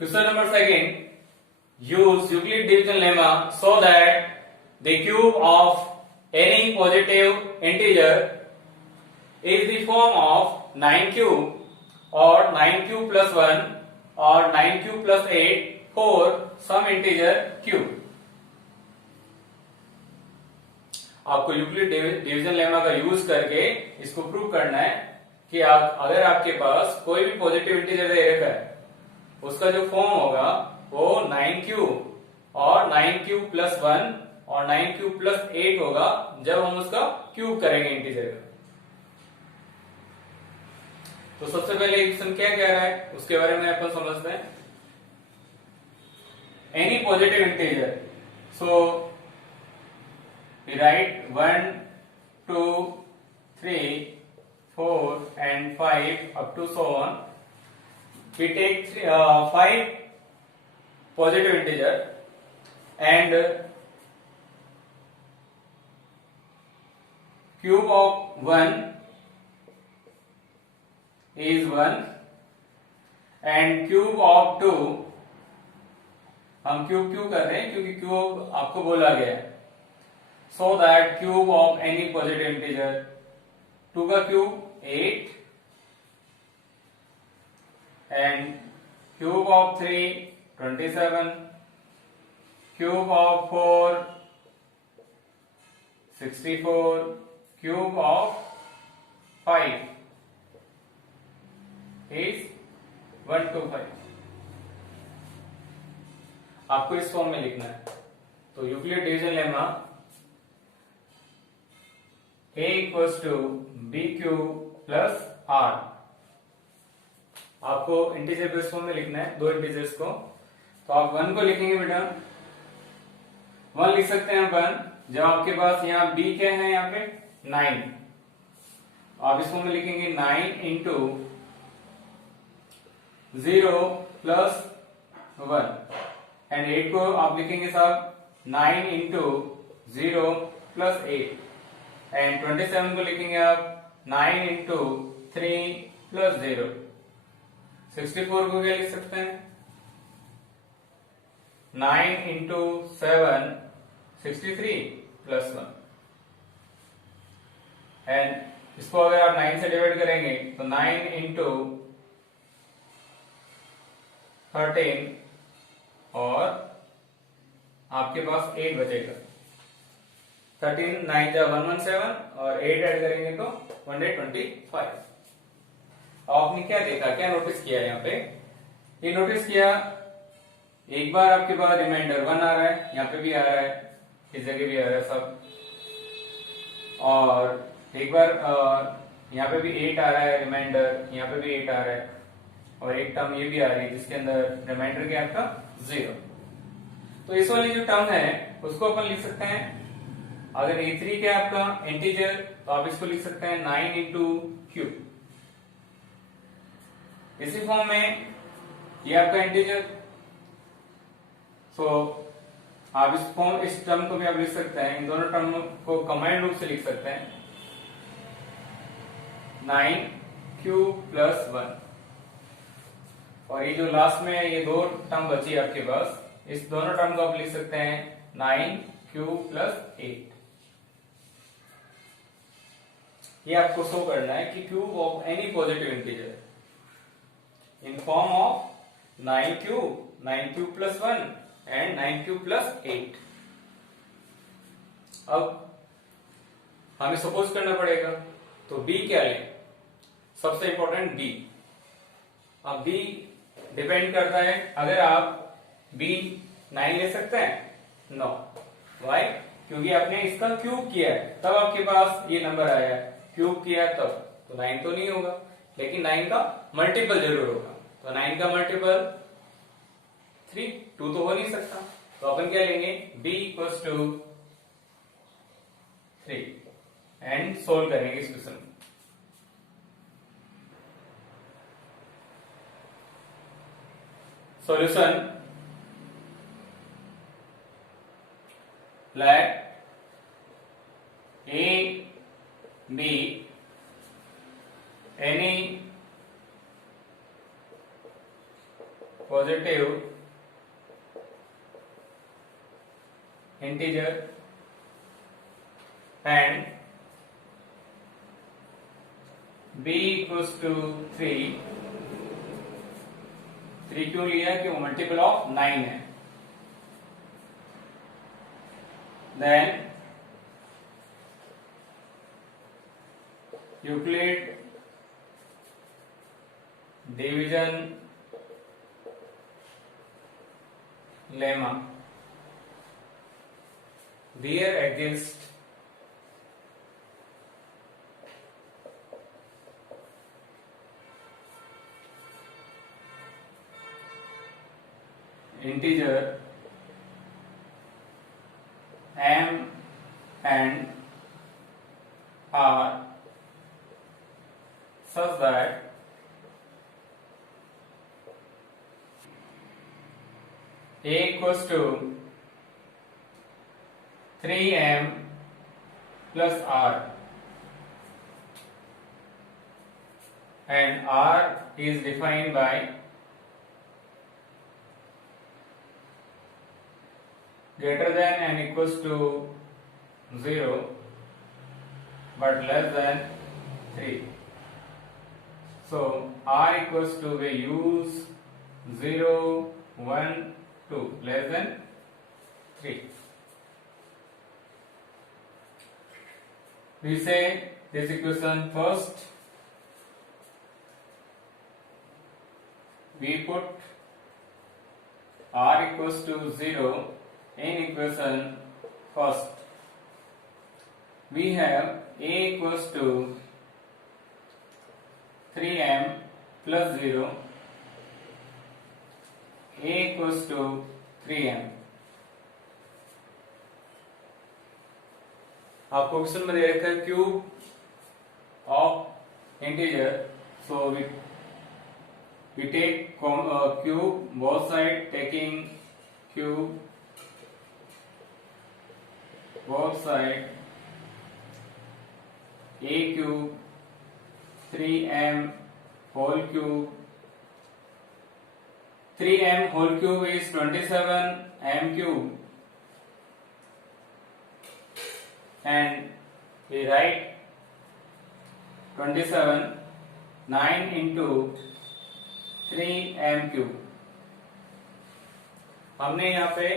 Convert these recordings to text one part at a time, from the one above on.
Question number second. Use Euclid division lemma so that the cube of any positive integer is the form of 9 cube or 9 cube plus 1 or 9 cube plus 8 for some integer cube. आपको Euclid division lemma का use करके इसको prove करना है कि अगर आपके पास कोई भी पॉजिटिव इंटीजर दे रखा है उसका जो फॉर्म होगा वो 9 क्यूब और 9 क्यूब प्लस 1 और 9 क्यूब प्लस 8 होगा जब हम उसका क्यूब करेंगे इंटीजर का। तो सबसे पहले क्वेश्चन क्या कह रहा है उसके बारे में अपन समझते हैं। Any positive integer, so we write 1, 2, 3, 4 and 5 up to so on. We take 5 positive integer and cube of 1 is 1 and cube of 2, हम क्यूब क्यों कर रहे हैं क्योंकि क्यूब आपको बोला गया है। So that cube of any positive integer, 2 का cube 8 and cube of 3 27, cube of 4 64, cube of 5 is 125। आपको इस फॉर्म में लिखना है। तो Euclid division lemma a equals to b cube plus r, आपको इंटीजर बेस फॉर्म में लिखना है दो इंटीजर्स को। तो आप 1 को लिखेंगे बेटा 1 लिख सकते हैं अपन जब आपके पास यहाँ b क्या है यहाँ पे 9। आप इस फॉर्म में लिखेंगे 9 इंटू 0 प्लस 1 एंड 8 को आप लिखेंगे साहब 9 इंटू 0 प्लस 8 एंड 27 को लिखेंगे आप 9 इंटू 3 प्लस 0। 64 को क्या लिख सकते हैं 9 इंटू 7 63 प्लस 1 एंड इसको अगर आप 9 से डिवाइड करेंगे तो 9 इंटू 13 और आपके पास 8 बचेगा। 13 9 जा 117 और 8 ऐड करेंगे तो 125। आपने क्या देखा क्या नोटिस किया यहाँ पे, ये नोटिस किया एक बार आपके पास रिमाइंडर 1 आ रहा है, यहाँ पे भी आ रहा है, इस जगह भी आ रहा है सब, और एक बार यहाँ पे भी 8 आ रहा है रिमाइंडर, यहाँ पे भी 8 आ रहा है और एक टर्म ये भी आ रही है जिसके अंदर रिमाइंडर क्या आपका 0। तो इस वाली जो टर्म है उसको अपन लिख सकते हैं, अगर a3 क्या आपका इंटीजर तो आप इसको लिख सकते हैं 9 इंटू क्यूब। इसी फॉर्म में ये आपका इंटीजर, सो आप इस टर्म को भी आप लिख सकते हैं, इन दोनों टर्म को कंबाइंड रूप से लिख सकते हैं 9 क्यूब प्लस 1 और ये जो लास्ट में ये दो टर्म बची आपके पास, इस दोनों टर्म को आप लिख सकते हैं 9 क्यूब प्लस 8। ये आपको शो करना है कि cube of any positive integer in form of 9 cube plus 1 and 9 cube plus 8। अब हमें सपोज करना पड़ेगा, तो b क्या ले, सबसे इंपॉर्टेंट b। अब b डिपेंड करता है, अगर आप b 9 ले सकते हैं नो, वाई क्योंकि आपने इसका क्यूब किया है तब आपके पास ये नंबर आया है, क्यूब किया तब, तो 9 तो नहीं होगा लेकिन 9 का मल्टीपल जरूर होगा। तो 9 का मल्टीपल 3, 2 तो हो नहीं सकता, तो अपन क्या लेंगे b equals to 3 and solve करेंगे इस क्वेश्चन में। Solution, let a be any positive integer and b equals to 3 क्यों लिया कि वो मल्टीपल ऑफ 9 है. Then Euclid division lemma there exists integer m and r such that a equals to 3m plus r and r is defined by greater than and equals to 0 but less than 3. So r equals to, we use 0, 1, 2 less than 3. We say this equation first. We put r equals to 0 in equation first. We have a equals to 3m plus 0, a equals to 3m. आपको question में दे रखा है cube of integer. So we take cube both side, taking cube both side, a cube 3m whole cube. 3m whole cube is 27 m cube and we write 27 9 into 3 m cube. हमने यहाँ पे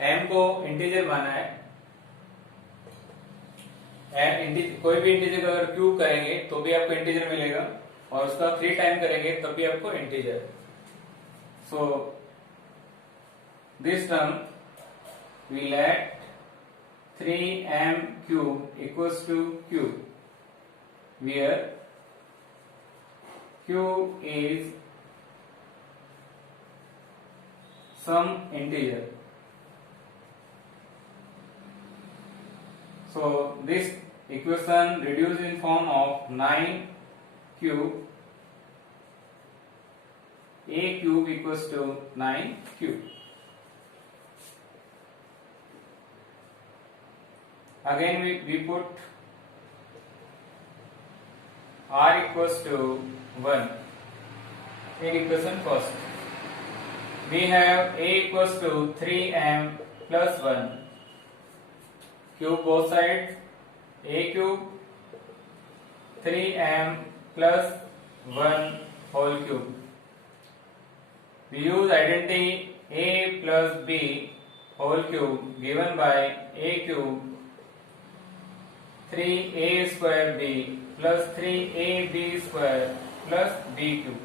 m को integer माना है. कोई भी integer का अगर क्यूब करेंगे तो भी आपको इंटीजर मिलेगा और उसका 3 टाइम करेंगे तब भी आपको integer. So this term we let 3m cube equals to cube, where cube is some integer. So this equation reduced in form of 9 cube, a cube equals to 9 cube. Again we put r equals to 1 in equation first. We have a equals to 3m plus 1. Cube both sides, a cube 3m plus 1 whole cube. We use identity a plus b whole cube given by a cube 3a square b plus 3ab square plus b cube.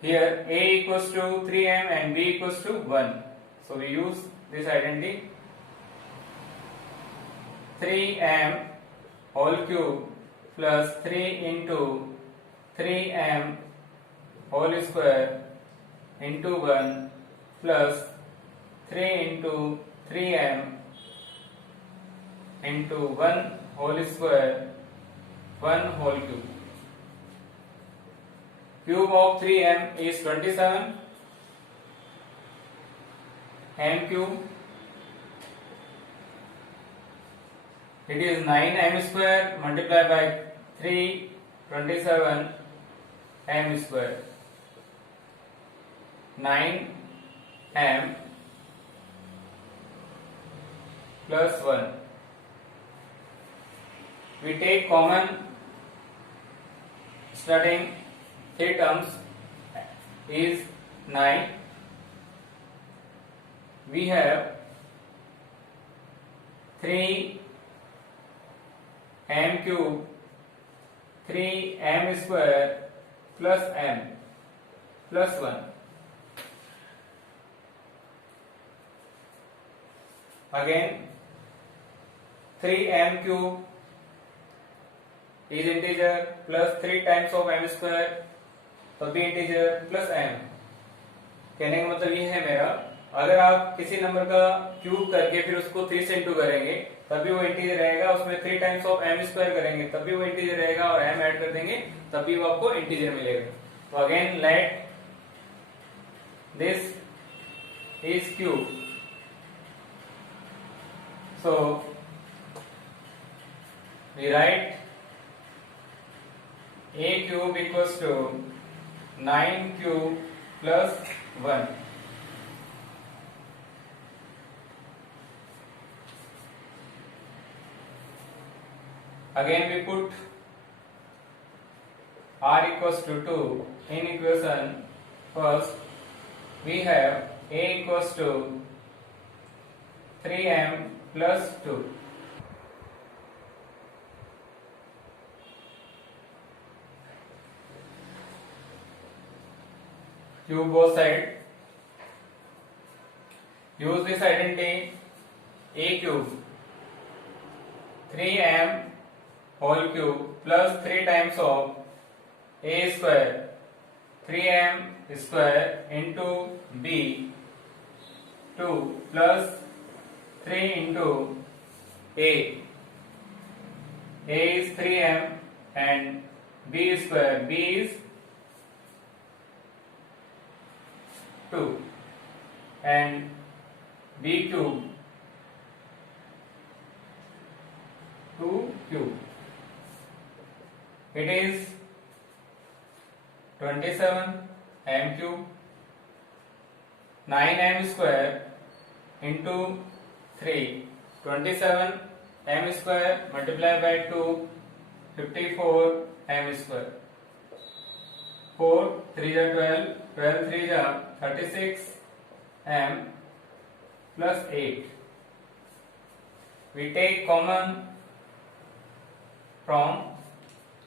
Here a equals to 3m and b equals to 1. So we use this identity 3m whole cube plus 3 into 3m whole square into 1 plus 3 into 3m into 1 whole square 1 whole cube. Cube of 3m is 27 m cube. It is 9m square multiplied by 3 27m square, 9m plus 1. We take common starting 3 terms is 9. We have 3m cube, 3m square plus m plus 1. Again 3m cube is integer plus 3 times of m square तो भी integer plus m. कहने का मतलब ये है मेरा, अगर आप किसी नंबर का क्यूब करके फिर उसको 3 से इंटू करेंगे तब भी वो इंटीजर रहेगा, उसमें 3 टाइम्स ऑफ m स्क्वायर करेंगे तब भी वो इंटीजर रहेगा, और m ऐड कर देंगे तब भी वो आपको इंटीजर मिलेगा. तो again let this is cube. So we write a cube equals to 9 cube plus 1. Again we put r equals to 2 in equation. First we have a equals to 3m plus 2. Cube both side. Use this identity. A cube 3m whole cube plus 3 times of a square 3m square into b 2 plus 3 into a. A is 3m and b square. B is 2 and b cube 2 cube. It is 27m cube 9m square into 3. 27m square multiplied by 2 54m square. 4 3 is 12, 12 3 is 36m plus 8. We take common from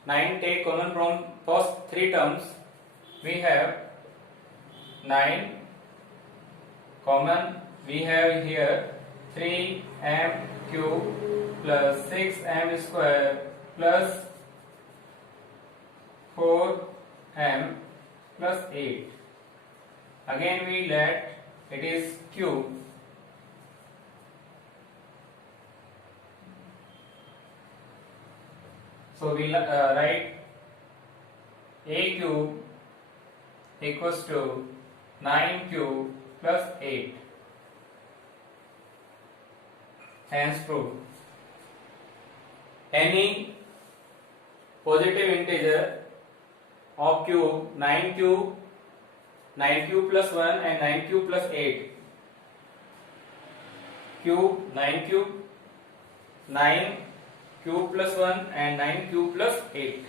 9, take common from first 3 terms. We have 9 common. We have here 3m cube plus 6m square plus 4m plus 8. Again we let it is cube. So we write a cube equals to 9 cube plus 8. Hence proved. Any positive integer of cube 9 cube plus 1 and 9 cube plus 8. Cube 9 cube 9 cube plus 1 and 9 cube plus 8.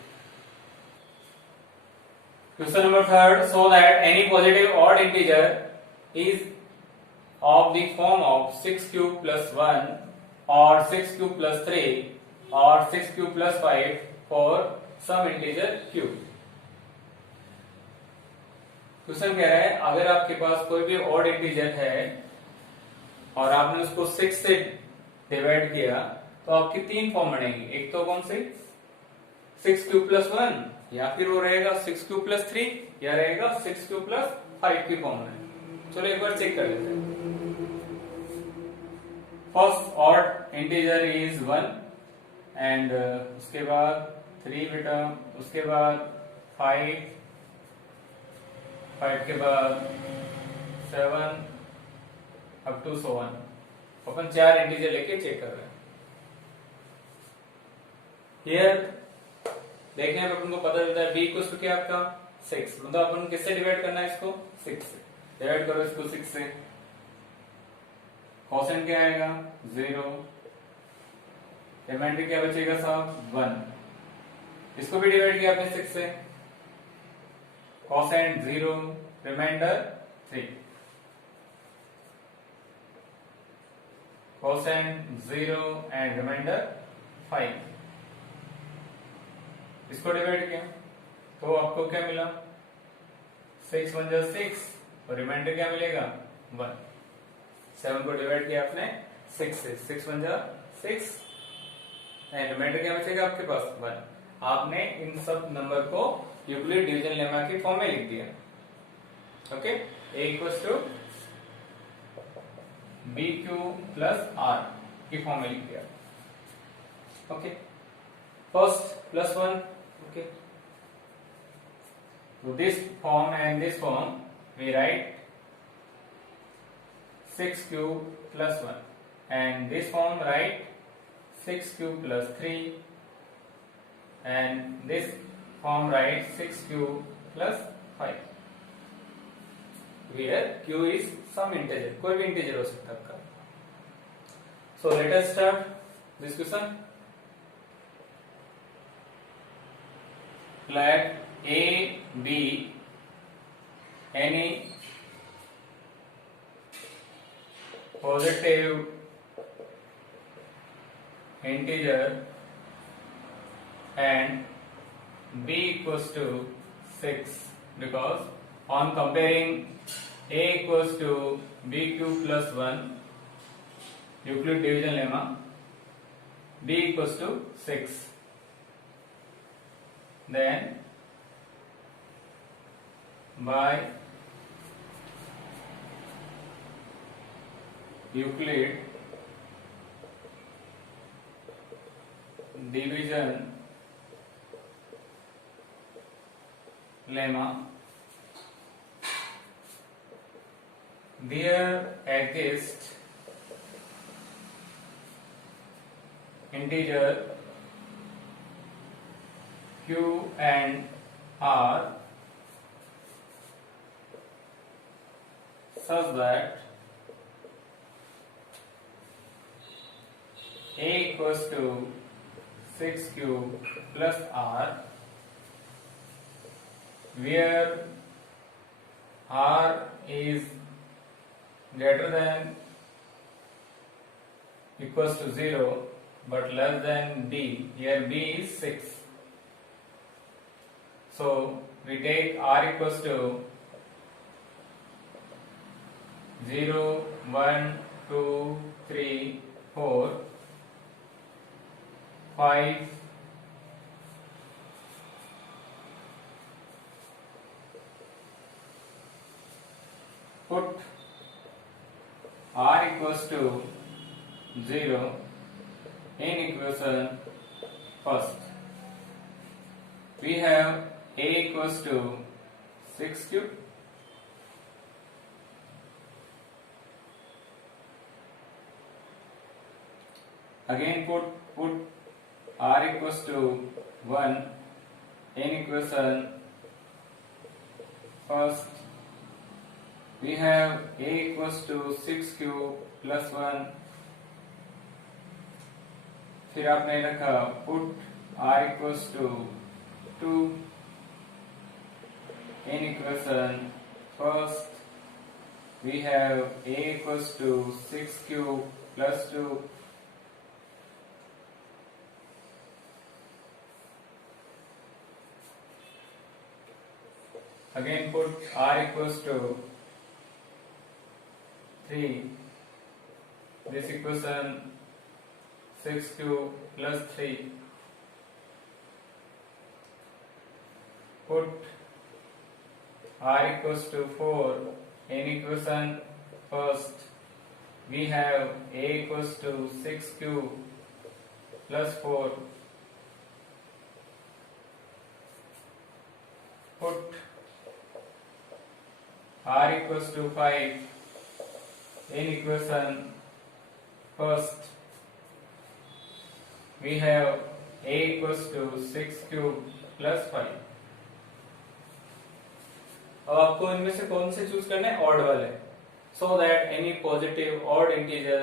Question number 3rd. So that any positive odd integer is of the form of 6 cube plus 1 or 6 cube plus 3 or 6 cube plus 5 for some integer q. Question कह रहा है अगर आपके पास कोई भी odd integer है और आपने उसको 6 से डिवाइड किया तो आपकी 3 फॉर्म बनेगी. एक तो कौन सी 6 क्यूब प्लस 1 या फिर वो रहेगा 6 क्यूब प्लस 3 या रहेगा 6 क्यूब प्लस 5 की फॉर्म में. चलो एक बार चेक कर लेते हैं. First odd integer is 1 and उसके बाद 3 बेटा, उसके बाद 5 के बाद 7 अप टू सो ऑन. अपन 4 इंटीजर लेके चेक कर रहे हैं. Here देखने पे अपन को पता चलता है b इक्वल टू क्या आपका 6, मतलब अपन किससे डिवाइड करना है इसको 6 से। डिवाइड करो इसको 6 से, कोसेंट क्या आएगा 0, रिमाइंडर क्या बचेगा साहब 1। इसको भी डिवाइड किया आपने 6 से, quotient 0, remainder 3, quotient 0 and remainder 5। इसको डिवाइड किया तो आपको क्या मिला 6 1 6 और रिमाइंडर क्या मिलेगा 1। 7 को डिवाइड किया आपने 6 से, 6 1 6 एंड रिमाइंडर क्या बचेगा आपके पास 1। आपने इन सब नंबर को यूक्लिड डिवीजन लेमा की फॉर्म में लिख दिया। Okay, a equals to b q plus r की फॉर्म में लिख दिया। Okay, first plus 1। Okay, so this form and this form we write 6 cube plus 1 and this form write 6 cube plus 3 and this form write 6 cube plus 5 where q is some integer, कोई भी integer हो सकता है आपका। So let us start this question. Let a be any positive integer and b equals to 6 because on comparing a equals to b cube plus 1 Euclid division lemma b equals to 6, then by Euclid division lemma there exists integer q and r such that a equals to 6 cube plus r where r is greater than equals to 0 but less than b, here b is 6. So we take r equals to 0 1 2 3 4 5 put r equals to 0 in equation first. We have a equals to 6 cube again put r equals to 1 in equation first. We have a equals to 6 cube plus 1, फिर आपने रखा put r equals to 2 in equation first. We have a equals to 6 cube plus 2 again put r equals to 3, this equation 6 cube plus 3 put r equals to 4 in equation first. We have a equals to 6 cube plus 4 put r equals to 5 in equation first. We have a equals to 6 cube plus 5। अब आपको इनमें से कौन से choose करने हैं? Odd वाले। So that any positive odd integer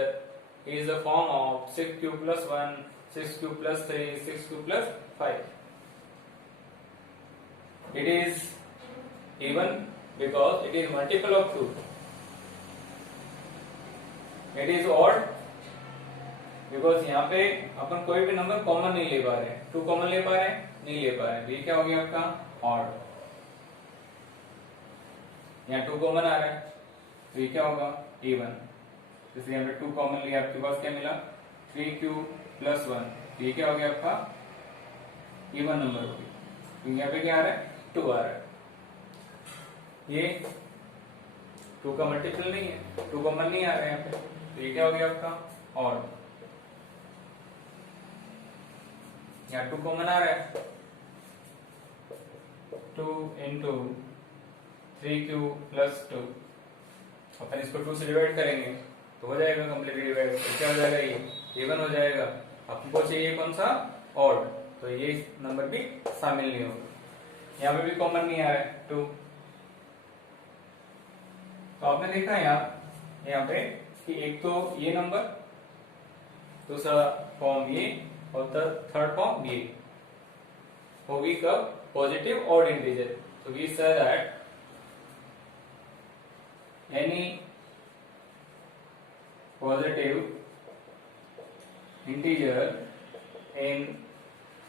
is the form of 6 cube plus 1, 6 cube plus 3, 6 cube plus 5। It is even because it is multiple of 2. It is odd because यहाँ पे अपन कोई भी नंबर कॉमन नहीं ले पा रहे हैं। 2 कॉमन ले पा रहे हैं? नहीं ले पा रहे हैं। ये क्या हो गया आपका? ऑड। यहाँ 2 कॉमन आ रहा है तो ये क्या होगा? इवन। जैसे यहाँ पे 2 कॉमन लिया, आपके पास क्या मिला? 3 क्यूब प्लस 1। ये क्या हो गया आपका? इवन नंबर हो गया। तो यहाँ पे क्या आ रहा है? 2 आ रहा है। ये 2 का मल्टीपल नहीं है, 2 कॉमन नहीं आ रहा है यहाँ पे, तो ये क्या हो गया आपका? ऑड। यहाँ 2 कॉमन आ रहा है, 2 इंटू 3 क्यूब प्लस 2। अपन इसको 2 से डिवाइड करेंगे तो हो जाएगा कंप्लीटली डिवाइड। तो क्या हो जाएगा? ये इवन हो जाएगा। आपको चाहिए कौन सा? ऑड। तो ये नंबर भी शामिल नहीं होगा। यहाँ पे भी कॉमन नहीं आ रहा है 2। तो आपने देखा यहाँ पे कि एक तो ये नंबर, दूसरा फॉर्म ये, और थर्ड फॉर्म ये होगी कब? Positive odd integer. तो we say that any positive integer in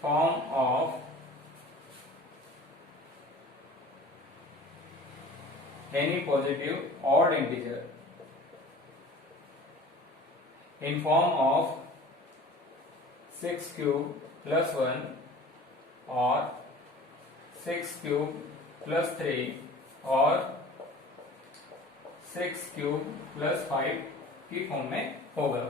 form of any positive odd integer in form of 6 cube plus 1 or 6 cube plus 3 और 6 cube plus 5 की फॉर्म में होगा।